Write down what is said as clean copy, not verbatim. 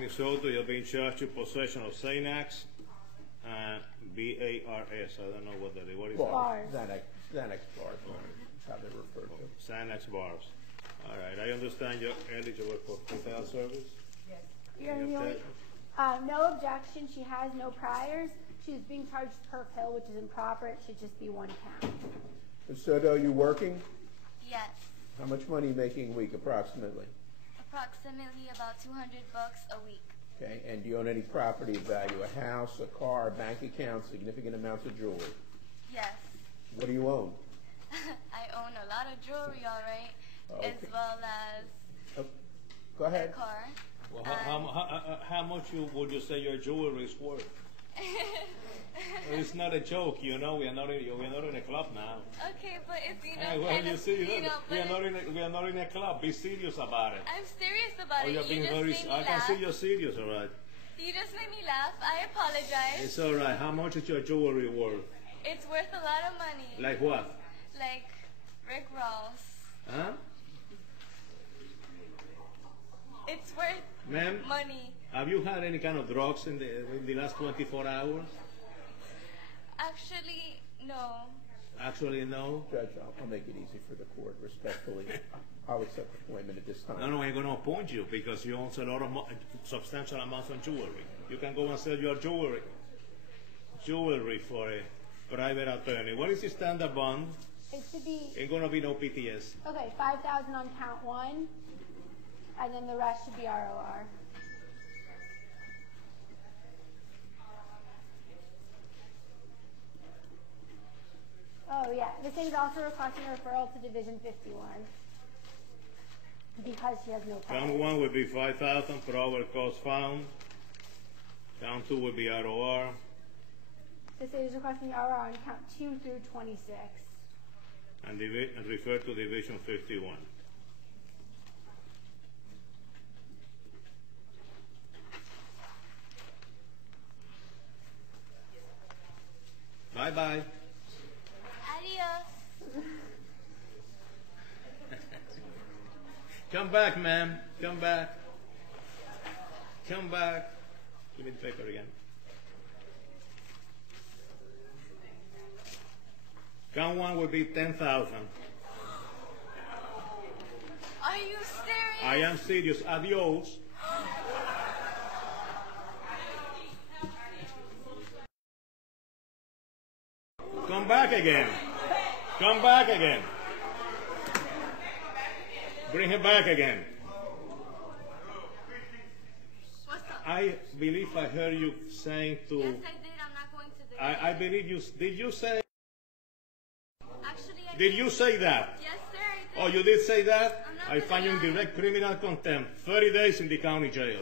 Minnesota, you're being charged with possession of Xanax, B-A-R-S. I don't know what that is. What is that? Bars. Xanax bars, is how they're referred to. Xanax bars. All right, I understand you're eligible for hotel service. You're Any the only, objection? no objection. She has no priors. She's being charged per pill, which is improper. It should just be 1 count. Ms. Soto, you working? Yes, How much money are you making a week approximately? approximately about $200 a week. Okay, and do you own any property of value, a house, a car, a bank account, significant amounts of jewelry? Yes, What do you own? I own a lot of jewelry, all right, Okay. as well as Oh, go a ahead. car. Well, how much would you say your jewelry is worth? It's not a joke, you know. We are not in a club now. Okay, but it's Hey, well, kind you of, see, but we are not in a club. Be serious about it. I'm serious about it. You're You being just very. made me I can laugh. see you're serious, all right. You just made me laugh. I apologize. It's all right. How much is your jewelry worth? It's worth a lot of money. Like what? Like Rick Ross. Huh? It's worth Ma'am, money. have you had any kind of drugs in the last 24 hours? Actually, no. Actually, no. Judge, I'll make it easy for the court, respectfully. I'll accept appointment at this time. No, I'm going to appoint you because you own a lot of substantial amounts of jewelry. You can go and sell your jewelry for a private attorney. What is the standard bond? It should be, Ain't going to be no PTS. okay, 5,000 on count 1, and then the rest should be ROR. Oh, yeah. This thing is also requesting a referral to Division 51 because she has no Count priors. 1 would be 5,000 per hour cost found. Count 2 would be ROR. This is requesting ROR on count 2 through 26. And refer to Division 51. Bye-bye. Adios. Come back, ma'am. Come back. Come back. Give me the paper again. Count 1 would be 10,000. Are you serious? I am serious. Adios. Come back again. Come back again. Bring him back again. What's up? I believe I heard you saying to. Yes, I did. I'm not going to the. I believe you. Did you say? Actually, I Did you say that? Yes, sir. I did. Oh, you did say that? I'm not I find you in gonna lie. direct criminal contempt. 30 days in the county jail.